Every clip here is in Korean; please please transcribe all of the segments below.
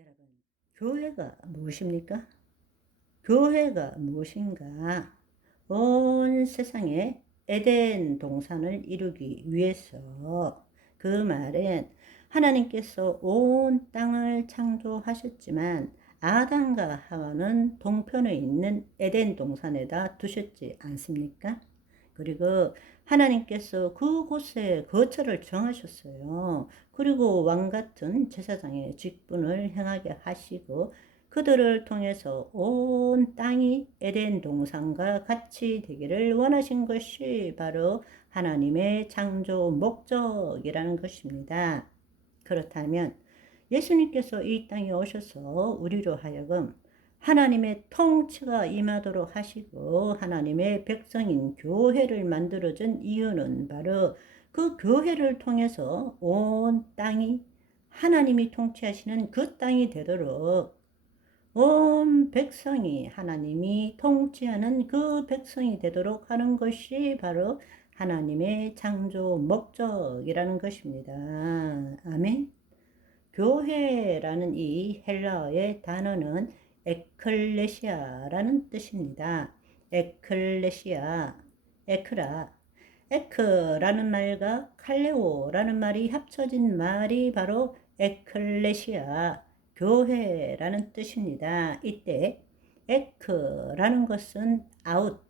여러분, 교회가 무엇입니까? 교회가 무엇인가? 온 세상에 에덴 동산을 이루기 위해서, 그 말은 하나님께서 온 땅을 창조하셨지만 아담과 하와는 동편에 있는 에덴 동산에다 두셨지 않습니까? 그리고 하나님께서 그곳에 거처를 정하셨어요. 그리고 왕같은 제사장의 직분을 행하게 하시고 그들을 통해서 온 땅이 에덴 동산과 같이 되기를 원하신 것이 바로 하나님의 창조 목적이라는 것입니다. 그렇다면 예수님께서 이 땅에 오셔서 우리로 하여금 하나님의 통치가 임하도록 하시고 하나님의 백성인 교회를 만들어준 이유는 바로 그 교회를 통해서 온 땅이 하나님이 통치하시는 그 땅이 되도록, 온 백성이 하나님이 통치하는 그 백성이 되도록 하는 것이 바로 하나님의 창조 목적이라는 것입니다. 아멘. 교회라는 이 헬라어의 단어는 에클레시아라는 뜻입니다. 에클레시아, 에크라, 에크라는 말과 칼레오라는 말이 합쳐진 말이 바로 에클레시아, 교회라는 뜻입니다. 이때 에크라는 것은 아웃,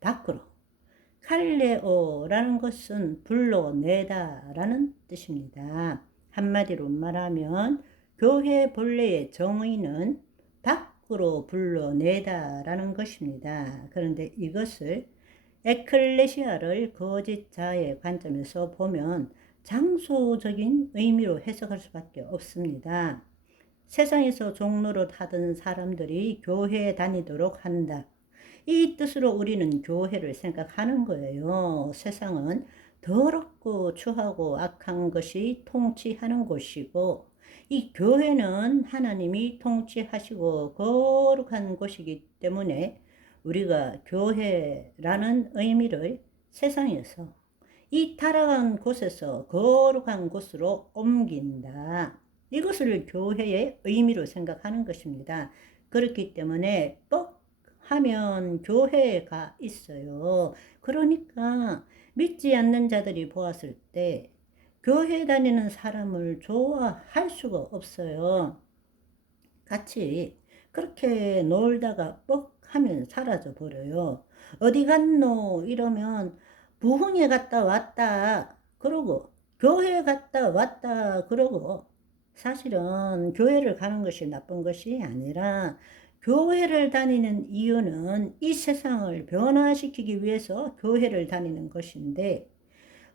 밖으로, 칼레오라는 것은 불러내다라는 뜻입니다. 한마디로 말하면 교회 본래의 정의는 밖으로 불러내다라는 것입니다. 그런데 이것을 에클레시아를 거짓 자의 관점에서 보면 장소적인 의미로 해석할 수밖에 없습니다. 세상에서 종로를 하던 사람들이 교회에 다니도록 한다. 이 뜻으로 우리는 교회를 생각하는 거예요. 세상은 더럽고 추하고 악한 것이 통치하는 곳이고, 이 교회는 하나님이 통치하시고 거룩한 곳이기 때문에 우리가 교회라는 의미를 세상에서 이 타락한 곳에서 거룩한 곳으로 옮긴다. 이것을 교회의 의미로 생각하는 것입니다. 그렇기 때문에 뻑 하면 교회가 있어요. 그러니까 믿지 않는 자들이 보았을 때 교회 다니는 사람을 좋아할 수가 없어요. 같이 그렇게 놀다가 뻑 하면 사라져 버려요. 어디 갔노? 이러면 부흥회 갔다 왔다 그러고, 교회 갔다 왔다 그러고, 사실은 교회를 가는 것이 나쁜 것이 아니라 교회를 다니는 이유는 이 세상을 변화시키기 위해서 교회를 다니는 것인데,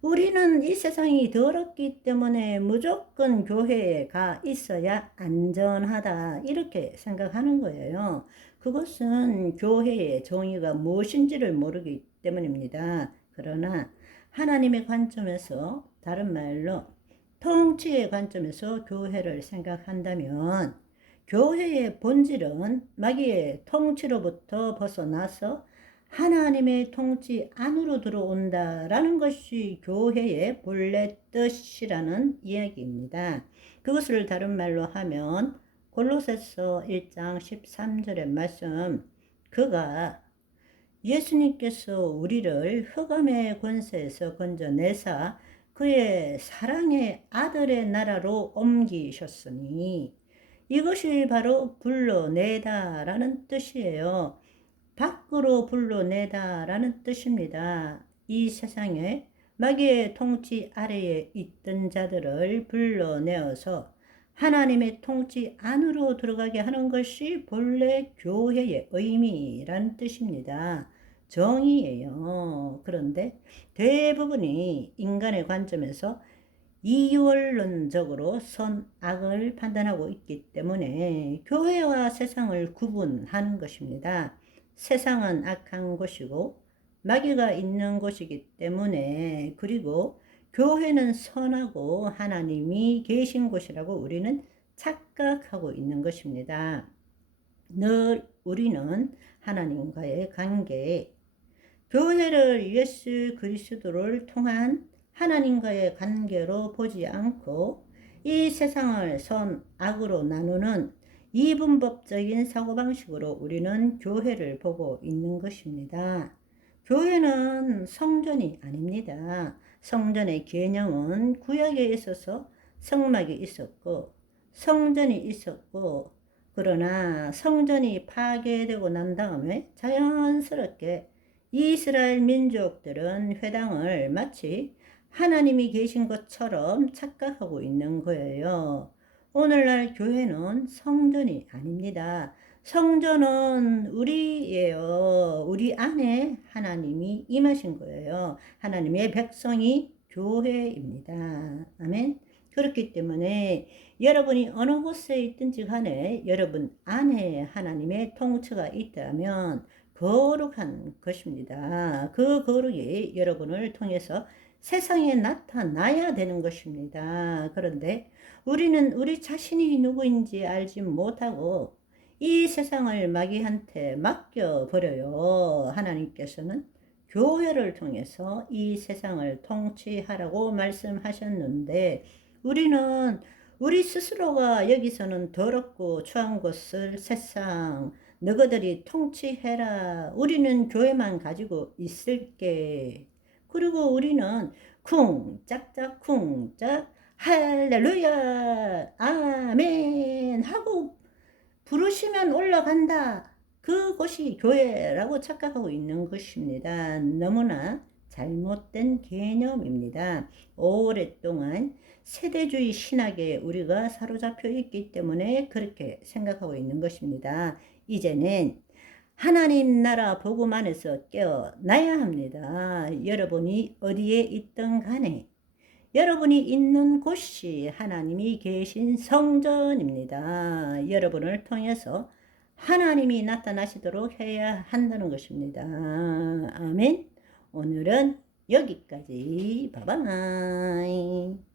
우리는 이 세상이 더럽기 때문에 무조건 교회에 가 있어야 안전하다, 이렇게 생각하는 거예요. 그것은 교회의 정의가 무엇인지를 모르기 때문입니다. 그러나 하나님의 관점에서, 다른 말로 통치의 관점에서 교회를 생각한다면 교회의 본질은 마귀의 통치로부터 벗어나서 하나님의 통치 안으로 들어온다라는 것이 교회의 본래 뜻이라는 이야기입니다. 그것을 다른 말로 하면 골로새서 1장 13절의 말씀, 그가 예수님께서 우리를 흑암의 권세에서 건져내사 그의 사랑의 아들의 나라로 옮기셨으니, 이것이 바로 불러내다라는 뜻이에요. 밖으로 불러내다라는 뜻입니다. 이 세상에 마귀의 통치 아래에 있던 자들을 불러내어서 하나님의 통치 안으로 들어가게 하는 것이 본래 교회의 의미라는 뜻입니다. 정의예요. 그런데 대부분이 인간의 관점에서 이원론적으로 선악을 판단하고 있기 때문에 교회와 세상을 구분하는 것입니다. 세상은 악한 곳이고 마귀가 있는 곳이기 때문에, 그리고 교회는 선하고 하나님이 계신 곳이라고 우리는 착각하고 있는 것입니다. 늘 우리는 하나님과의 관계에 교회를 예수 그리스도를 통한 하나님과의 관계로 보지 않고 이 세상을 선, 악으로 나누는 이분법적인 사고방식으로 우리는 교회를 보고 있는 것입니다. 교회는 성전이 아닙니다. 성전의 개념은 구약에 있어서 성막이 있었고 성전이 있었고, 그러나 성전이 파괴되고 난 다음에 자연스럽게 이스라엘 민족들은 회당을 마치 하나님이 계신 것처럼 착각하고 있는 거예요. 오늘날 교회는 성전이 아닙니다. 성전은 우리예요. 우리 안에 하나님이 임하신 거예요. 하나님의 백성이 교회입니다. 아멘. 그렇기 때문에 여러분이 어느 곳에 있든지 간에 여러분 안에 하나님의 통치가 있다면 거룩한 것입니다. 그 거룩이 여러분을 통해서 세상에 나타나야 되는 것입니다. 그런데 우리는 우리 자신이 누구인지 알지 못하고 이 세상을 마귀한테 맡겨버려요. 하나님께서는 교회를 통해서 이 세상을 통치하라고 말씀하셨는데, 우리는 우리 스스로가 여기서는 더럽고 추한 것을 세상 너희들이 통치해라. 우리는 교회만 가지고 있을게. 그리고 우리는 쿵짝짝 쿵짝 할렐루야 아멘 하고 부르시면 올라간다. 그것이 교회라고 착각하고 있는 것입니다. 너무나 잘못된 개념입니다. 오랫동안 세대주의 신학에 우리가 사로잡혀 있기 때문에 그렇게 생각하고 있는 것입니다. 이제는 하나님 나라 복음 안에서 깨어나야 합니다. 여러분이 어디에 있든 간에 여러분이 있는 곳이 하나님이 계신 성전입니다. 여러분을 통해서 하나님이 나타나시도록 해야 한다는 것입니다. 아멘. 오늘은 여기까지. 바이바이.